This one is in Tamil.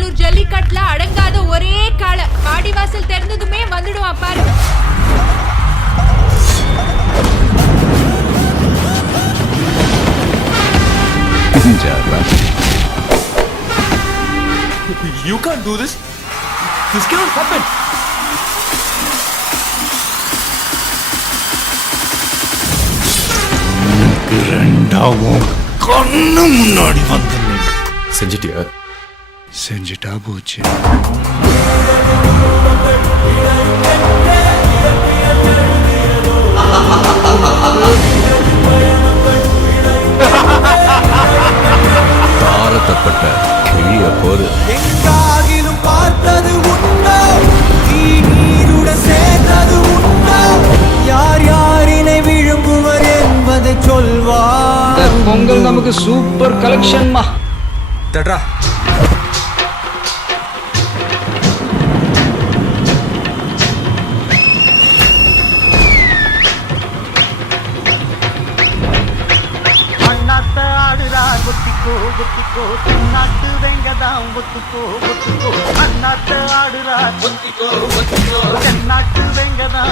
கொடுங்காலூர் ஜல்லிக்கட்டுல அடங்காத ஒரே கால வாடிவாசல் திறந்ததுமே வந்துடுவான் பாரு. You can't do this. This cannot happen. ரெண்டாவும் கண்ணு முன்னாடி வந்து செஞ்சிட்டியா? செஞ்சுட்டா போச்சு. தாரத்தப்பட்ட கிழிய போது எங்காகிலும் பார்த்தது உண்டோ, நீருடன் சேர்ந்தது உண்டோ, யார் யாரினை விழுங்குவர் என்பதை சொல்வார். பொங்கல் நமக்கு சூப்பர் கலெக்ஷன்மா. தட்ரா அண்ணாத்த ஆடுறார் ஒத்திக்கோ ஒத்திக்கோ, நாட்டு வெங்கதான் ஒத்துக்கோ ஒத்துக்கோ. அண்ணாத்த ஆடுறார் ஒத்திக்கோ ஒத்திக்கோ, நாட்டு வெங்கதான்